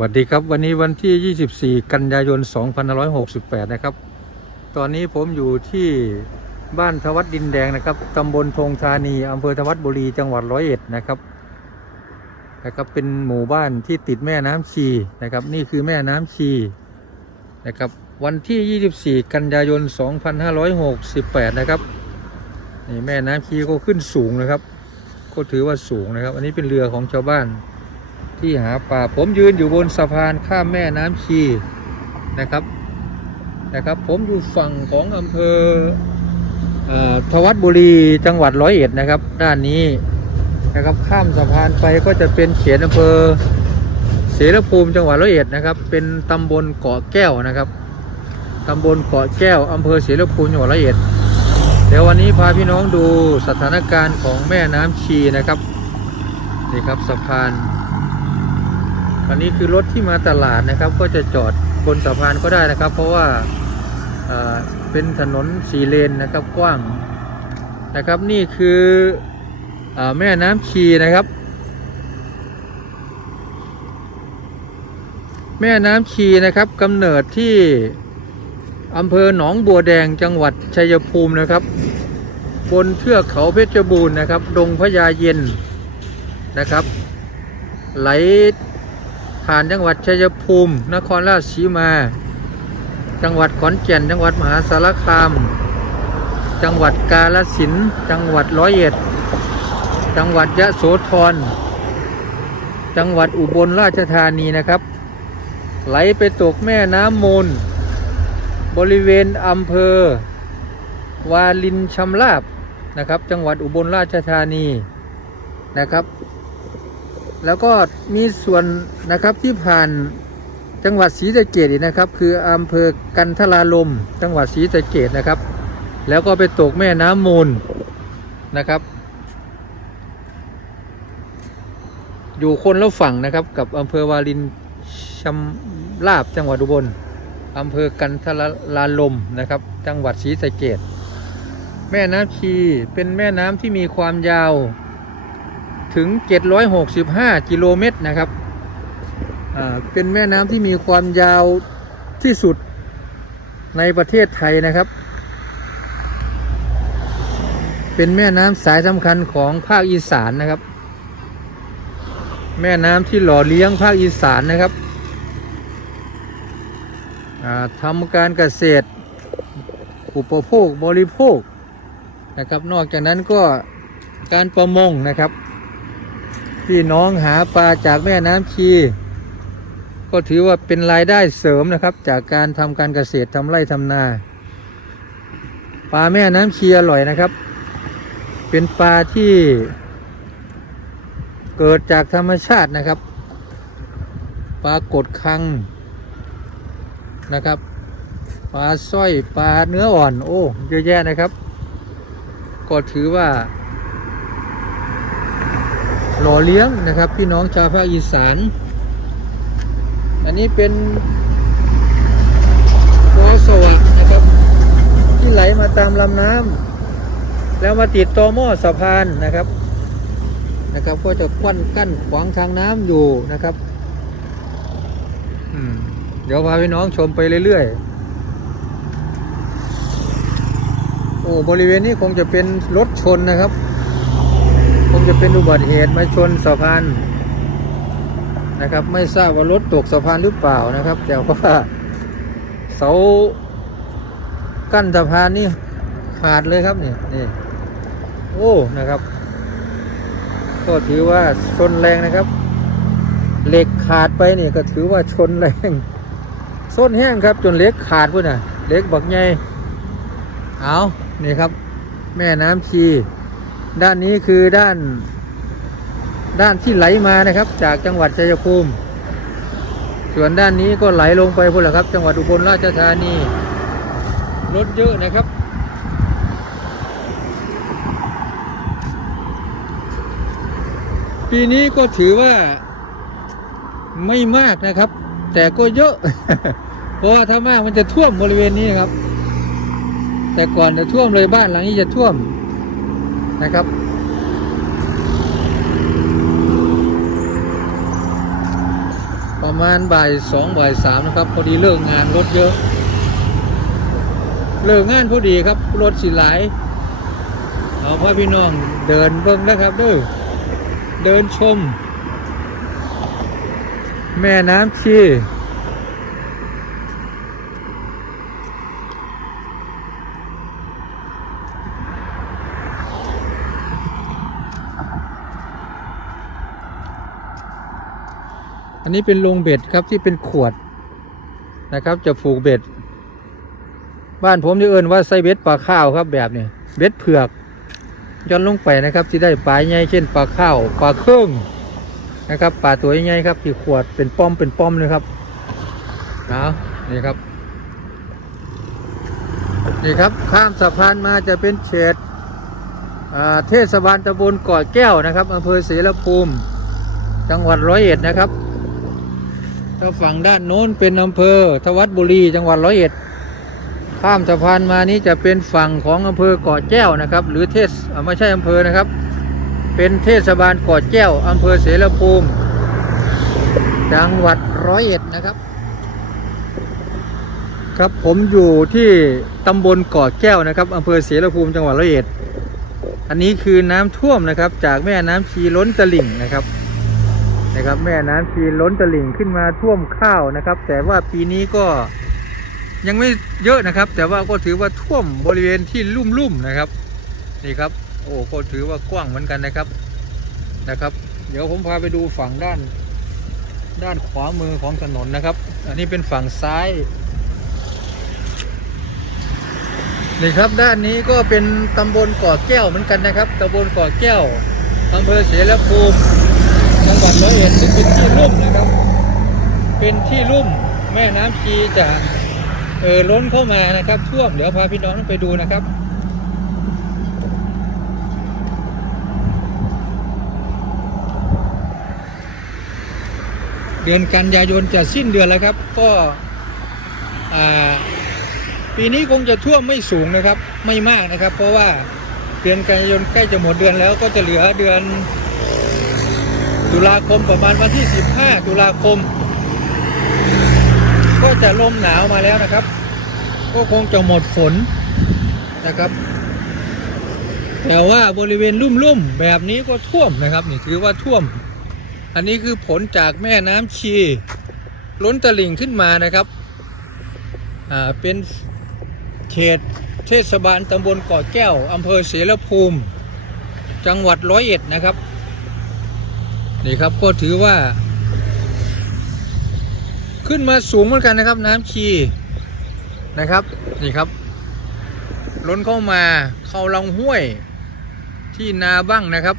สวัสดีครับวันนี้วันที่ 24 กันยายน 2568 นะครับ ตอนนี้ผมอยู่ที่บ้านทวัดดินแดงนะครับตำบลธงธานีอำเภอทวัดบุรีจังหวัดร้อยเอ็ดนะครับนะครับเป็นหมู่บ้านที่ติดแม่น้ำชีนะครับ นี่คือแม่น้ำชีนะครับวันที่ 24 กันยายน 2568 นะครับนี่แม่น้ำชีก็ขึ้นสูงนะครับ ก็ถือว่าสูงนะครับ อันนี้เป็นเรือของชาวบ้าน ที่หาปลาผมยืนอยู่บนสะพานข้ามแม่น้ำชีนะครับนะครับ ผมอยู่ฝั่งของอำเภอทวัดบุรีจังหวัดร้อยเอ็ดนะครับ ด้านนี้นะครับข้ามสะพานไปก็จะเป็นเขตอำเภอเสรภูมิจังหวัดร้อยเอ็ดนะครับ เป็นตำบลเกาะแก้วนะครับตำบลเกาะแก้วอำเภอเสรภูมิจังหวัดร้อยเอ็ดเดี๋ยววันนี้พาพี่น้องดูสถานการณ์ของแม่น้ำชีนะครับนี่ครับสะพาน อันนี้คือรถที่มาตลาดนะครับ ก็จะจอดบนสะพานก็ได้นะครับ เพราะว่าเป็นถนนสีเลนนะครับกว้างนะครับนี่คือเออแม่น้ำชีนะครับ แม่น้ำชีนะครับกำเนิดที่อำเภอหนองบัวแดงจังหวัดชัยภูมินะครับ บนเทือกเขาเพชรบูรณ์นะครับ ดงพญาเย็นนะครับ ไหล ผ่านจังหวัดชัยภูมิ นครราชสีมา จังหวัดขอนแก่น จังหวัดมหาสารคาม จังหวัดกาฬสินธุ์จังหวัดร้อยเอ็ด จังหวัดยะโสธร จังหวัดอุบลราชธานีนะครับ ไหลไปตกแม่น้ำมูล บริเวณอำเภอ วาลินชำราบนะครับ จังหวัดอุบลราชธานีนะครับ แล้วก็มีส่วนนะครับที่ผ่านจังหวัดศรีสะเกดนะครับ คืออำเภอกันทลาลม จังหวัดศรีสะเกดนะครับ แล้วก็ไปตกแม่น้ำมูลนะครับ อยู่คนละฝั่งนะครับกับอำเภอวาลินชำลาบจังหวัดอุบลอำเภอกันทลาลมนะครับ จังหวัดศรีสะเกดแม่น้ำชีเป็นแม่น้ำที่มีความยาว ถึง 765 กิโลเมตรนะครับอ่าเป็นแม่น้ำที่มีความยาวที่สุดในประเทศไทยนะครับ เป็นแม่น้ำสายสำคัญของภาคอีสานนะครับ แม่น้ำที่หล่อเลี้ยงภาคอีสานนะครับอ่าทำการเกษตร อุปโภคบริโภคนะครับ นอกจากนั้นก็การประมงนะครับ พี่น้องหาปลาจากแม่น้ำชี ก็ถือว่าเป็นรายได้เสริมนะครับ จากการทำการเกษตรทำไร่ทำนา ปลาแม่น้ำชีอร่อยนะครับ เป็นปลาที่เกิดจากธรรมชาตินะครับ ปลากดคังนะครับ ปลาสร้อยปลาเนื้ออ่อน โอ้เยอะแยะนะครับ ก็ถือว่า หล่อเลี้ยงนะครับ พี่น้องชาวภาคอีสาน อันนี้เป็นกอสวะนะครับ ที่ไหลมาตามลำน้ำแล้วมาติดต่อหม้อสะพานนะครับนะครับ ก็จะควันกั้นขวางทางน้ำอยู่นะครับเดี๋ยวพาพี่น้องชมไปเรื่อยๆโอ้บริเวณนี้คงจะเป็นรถชนนะครับ งจะเป็นอุบัติเหตุมาชนสะพานนะครับ ไม่ทราบว่ารถตกสะพานหรือเปล่านะครับ แต่ว่าเสากั้นสะพานนี่ขาดเลยครับนี่นี่โอ้นะครับ ก็ถือว่าชนแรงนะครับ เหล็กขาดไปนี่ก็ถือว่าชนแรงส้นแห้งครับจนเหล็กขาดพุ่นน่ะเหล็กบักใหญ่เอานี่ครับ แม่น้ำชี ด้านนี้คือด้าน ด้านที่ไหลมานะครับ จากจังหวัดชัยภูมิ ส่วนด้านนี้ก็ไหลลงไปพุ่นแหละครับ จังหวัดอุบลราชธานีรถเยอะนะครับปีนี้ก็ถือว่าไม่มากนะครับ แต่ก็เยอะ เพราะว่าถ้ามากมันจะท่วมบริเวณนี้นครับ แต่ก่อนจะท่วมเลยบ้านหลังนี้จะท่วม นะครับ ประมาณบ่ายสองบ่ายสามนะครับ พอดีเลิกงานรถเยอะ เลิกงานพอดีครับ รถสิหลายเอาพ่อพี่น้องเดินเบิ่งนะครับเด้อเดินชม แม่น้ำชี อันนี้เป็นโรงเบ็ดครับที่เป็นขวดนะครับ จะผูกเบ็ด บ้านผมจะเอิ้นว่าไซเบ็ดปลาข้าวครับแบบนี้เบ็ดเผือกย้อนลงไปนะครับที่ได้ปลาใหญ่เช่นปลาข้าวปลาเครื่องนะครับปลาตัวใหญ่ครับที่ขวดเป็นป้อมเป็นป้อมเลยครับเอานี่ครับนี่ครับข้ามสะพานมาจะเป็นเขตอ่าเทศบาลตำบลเกาะแก้วนะครับอำเภอศรีละภูมิ จังหวัดร้อยเอ็ดนะครับ ถ้าฝั่งด้านโน้นเป็นอำเภอทวัดบุรีจังหวัดร้อยเอ็ด ข้ามสะพานมานี้จะเป็นฝั่งของอำเภอเกาะแก้วนะครับ หรือเทศไม่ใช่อำเภอนะครับ เป็นเทศบาลเกาะแก้วอำเภอเสรภูมิ จังหวัดร้อยเอ็ดนะครับ ครับผมอยู่ที่ตำบลเกาะแก้วนะครับอำเภอเสรภูมิจังหวัดร้อยเอ็ด อันนี้คือน้ำท่วมนะครับ จากแม่น้ำชีล้นตลิ่งนะครับ นะครับ แม่น้ำชีล้นตลิ่งขึ้นมาท่วมข้าวนะครับ แต่ว่าปีนี้ก็ยังไม่เยอะนะครับ แต่ว่าก็ถือว่าท่วมบริเวณที่ลุ่มๆนะครับนี่ครับ โอ้ก็ถือว่ากว้างเหมือนกันนะครับนะครับ เดี๋ยวผมพาไปดูฝั่งด้าน ด้านขวามือของถนนนะครับ อันนี้เป็นฝั่งซ้ายนี่ครับด้านนี้ก็เป็นตำบลเกาะแก้วเหมือนกันนะครับตำบลเกาะแก้วอำเภอเสรภูมิ จังหวัดร้อยเอ็ดซึ่งเป็นที่ลุ่มนะครับ เป็นที่ลุ่มแม่น้ำชีจะเออล้นเข้ามานะครับท่วมเดี๋ยวพาพี่น้องไปดูนะครับเดือนกันยายนจะสิ้นเดือนแล้วครับ ก็ปีนี้คงจะท่วมไม่สูงนะครับ ไม่มากนะครับ เพราะว่าเดือนกันยายนใกล้จะหมดเดือนแล้วก็จะเหลือเดือน ตุลาคมประมาณวันที่ 15 ตุลาคม ก็จะลมหนาวมาแล้วนะครับ ก็คงจะหมดฝนนะครับ แต่ว่าบริเวณลุ่มๆแบบนี้ก็ท่วมนะครับนี่ถือว่าท่วม อันนี้คือผลจากแม่น้ำชี ล้นตลิ่งขึ้นมานะครับอ่าเป็นเขตเทศบาลตำบลเกาะแก้วอำเภอเสรภูมิ จังหวัดร้อยเอ็ดนะครับ นี่ครับก็ถือว่า ขึ้นมาสูงเหมือนกันนะครับ น้ำชีนะครับ นี่ครับ ล้นเข้ามาเข้าลำห้วยที่นาบ้างนะครับ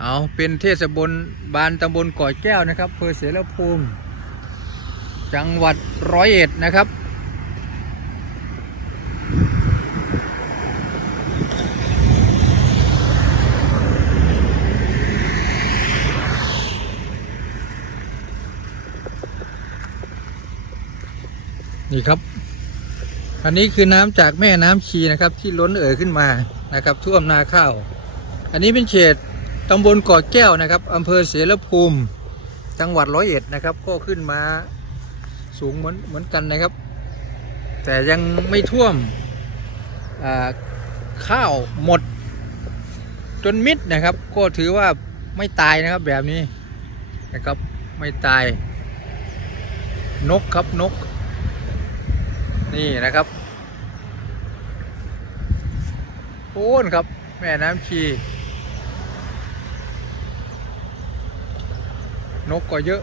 เอาเป็นเทศบาลบานตำบลก่อยแก้วนะครับเภอเสรภูมิ จังหวัดร้อยเอ็ดนะครับ นี่ครับ อันนี้คือน้ำจากแม่น้ำชีนะครับ ที่ล้นเอ่อขึ้นมานะครับ ท่วมนาข้าว อันนี้เป็นเขตตำบลกาะแก้วนะครับอำเภอเสรภูมิ จังหวัดร้อยเอ็ดนะครับ ก็ขึ้นมาสูงเหมือนเหมือนกันนะครับ แต่ยังไม่ท่วมข้าวหมดจนมิดนะครับ ก็ถือว่าไม่ตายนะครับแบบนี้นะครับไม่ตายนกครับนก นี่นะครับโอ้นครับ แม่น้ำชี นกก็เยอะ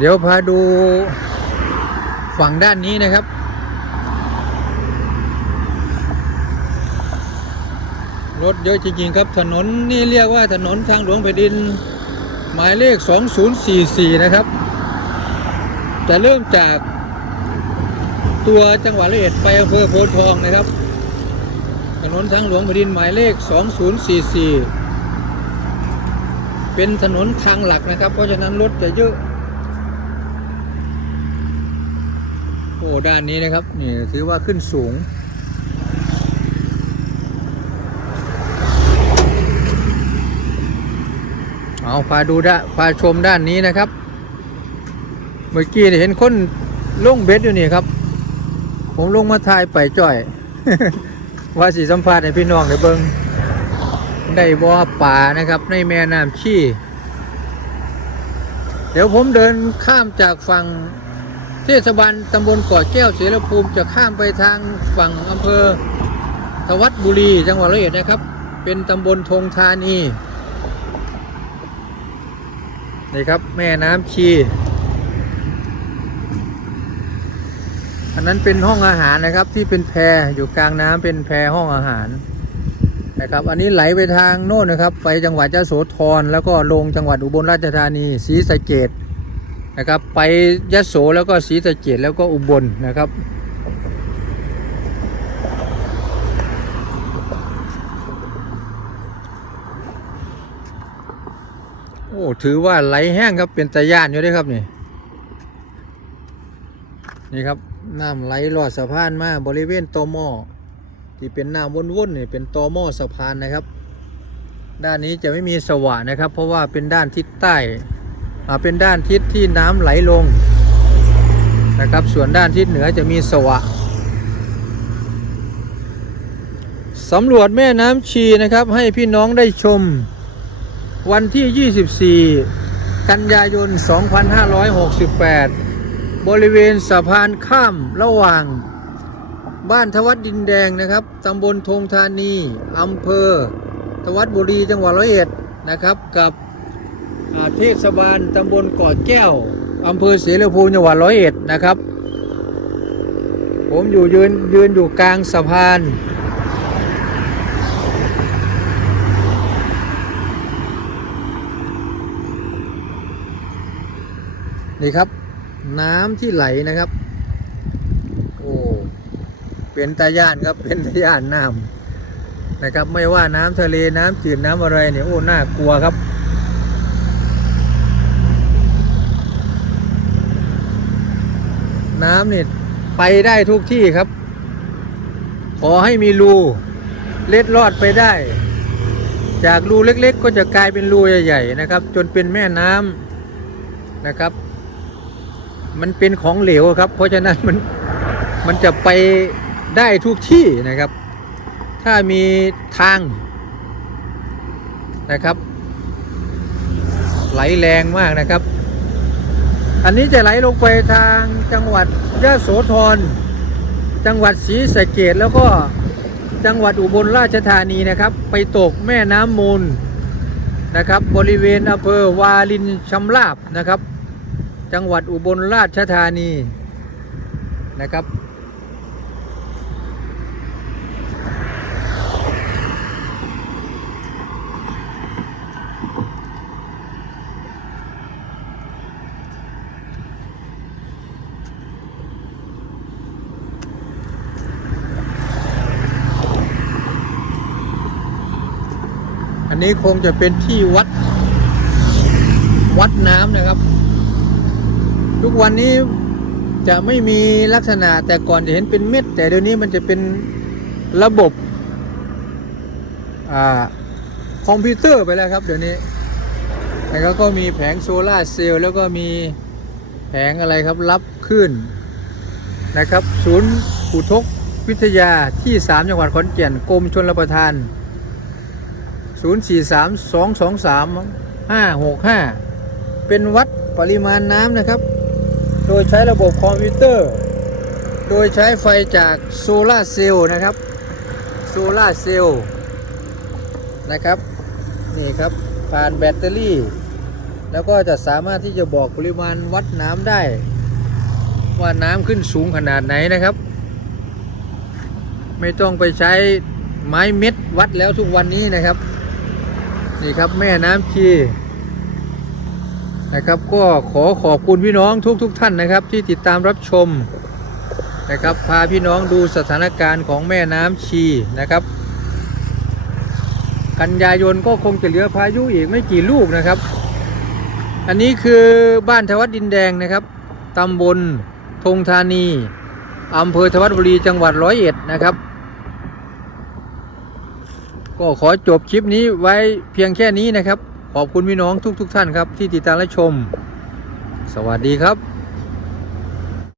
เดี๋ยวพาดูฝั่งด้านนี้นะครับ รถเยอะจริงๆครับถนนนี่เรียกว่าถนนทางหลวงแผ่นดิน หมายเลข 2044 นะครับ จะเริ่มจากตัวจังหวัดละเอียดไปอำเภอโพธิ์ทองนะครับ ถนนทางหลวงแผ่นดินหมายเลข 2044 เป็นถนนทางหลักนะครับ เพราะฉะนั้นรถจะเยอะ โอ้ด้านนี้นะครับนี่ถือว่าขึ้นสูง เอาพาดูด้าพาชมด้านนี้นะครับ เมื่อกี้เนี่ยเห็นคนลงเบ็ดอยู่นี่ครับ ผมลงมาถ่ายไปจ่อย ว่าสีสัมภาษณ์ให้พี่น้องได้เบิงได้บ่อป่านะครับในแม่น้ำชี่ เดี๋ยวผมเดินข้ามจากฝั่ง เทศบาลตำบลเกาะแก้วเสรภูมิจะข้ามไปทางฝั่งอำเภอทวัดบุรีจังหวัดร้อยอ็ดนะครับ เป็นตำบลธงธานีนี่ครับแม่น้ำชี อันนั้นเป็นห้องอาหารนะครับที่เป็นแพอยู่กลางน้ำเป็นแพห้องอาหารนะครับ อันนี้ไหลไปทางโน่นนะครับ ไปจังหวัดยะโสธรแล้วก็ลงจังหวัดอุบลราชธานีศรีสะเกด นะครับ ไปยะโสแล้วก็ศรีสะเกดแล้วก็อุบลนะครับ โอ้ถือว่าไหลแห้งครับเป็นตะย่านอยู่ด้วยครับนี่นี่ครับน้ำไหลหลอดสะพานมาบริเวณตอหม้อที่เป็นน้ำวนๆนี่เป็นตอหม้อสะพานนะครับ ด้านนี้จะไม่มีสว่านนะครับ เพราะว่าเป็นด้านทิศใต้ เป็นด้านทิศที่น้ำไหลลงนะครับ ส่วนด้านทิศเหนือจะมีสวะสำรวจแม่น้ำชีนะครับให้พี่น้องได้ชมวันที่ 24 กันยายน 2568 บริเวณสะพานข้ามระหว่าง บ้านทวัดดินแดงนะครับตำบลธงธานีอำเภอ ทวัดบุรีจังหวัดร้อยเอ็ดนะครับกับ เทศบาลตำบลเกาะแก้วอำเภอเสรภูมิจังหวัดร้อยเอ็ดนะครับ ผมอยู่ยืนยืนอยู่กลางสะพาน นี่ครับ น้ำที่ไหลนะครับ โอ้เป็นตาย่านครับเป็นตาย่านน้ำนะครับ ไม่ว่าน้ำทะเลน้ำจืดน้ำอะไรเนี่ยโอ้น่ากลัวครับ น้ำนี่ไปได้ทุกที่ครับ ขอให้มีรูเล็ดลอดไปได้ จากรูเล็กๆ ก็จะกลายเป็นรูใหญ่ๆนะครับ จนเป็นแม่น้ำนะครับ มันเป็นของเหลวครับ เพราะฉะนั้นมันมันจะไปได้ทุกที่นะครับ ถ้ามีทางนะครับ ไหลแรงมากนะครับ อันนี้จะไหลลงไปทางจังหวัดยะโสธร จังหวัดศรีสะเกดแล้วก็จังหวัดอุบลราชธานีนะครับ ไปตกแม่น้ำมูลนะครับ บริเวณอำเภอวาลินชำราบนะครับ จังหวัดอุบลราชธานีนะครับ นนี้คงจะเป็นที่วัด วัดน้ำนะครับ ทุกวันนี้จะไม่มีลักษณะแต่ก่อนจะเห็นเป็นเม็ด แต่เดี๋ยวนี้มันจะเป็นระบบอคอมพิวเตอร์ไปแล้วครับ เดี๋ยวนี้แล้วก็มีแผงโซลาร์เซลล์แล้วก็มีแผงอะไรครับรับขึ้นนะครับ ศูนย์อุทกวิทยาที่ 3 จังหวัดขอนแก่นกรมชลประทาน 0432235565เป็นวัดปริมาณน้ำนะครับ โดยใช้ระบบคอมพิวเตอร์ โดยใช้ไฟจากโซลาเซลล์นะครับโซลาเซลล์นะครับ นี่ครับผ่านแบตเตอรี่ แล้วก็จะสามารถที่จะบอกปริมาณวัดน้ำได้ ว่าน้ำขึ้นสูงขนาดไหนนะครับ ไม่ต้องไปใช้ไม้เม็ดวัดแล้วทุกวันนี้นะครับ นี่ครับแม่น้ำชีนะครับก็ขอขอบคุณพี่น้องทุกๆทท่านนะครับ ที่ติดตามรับชมนะครับ พาพี่น้องดูสถานการณ์ของแม่น้ำชีนะครับ กันยายนก็คงจะเหลือพายุอีกไม่กี่ลูกนะครับ อันนี้คือบ้านทวัดดินแดงนะครับตำบลธงธานีอำเภอทวัดบุรีจังหวัดร้อยเอ็ดนะครับ ก็ขอจบคลิปนี้ไว้เพียงแค่นี้นะครับ ขอบคุณพี่น้องทุกๆทท่านครับที่ติดตามและชม สวัสดีครับ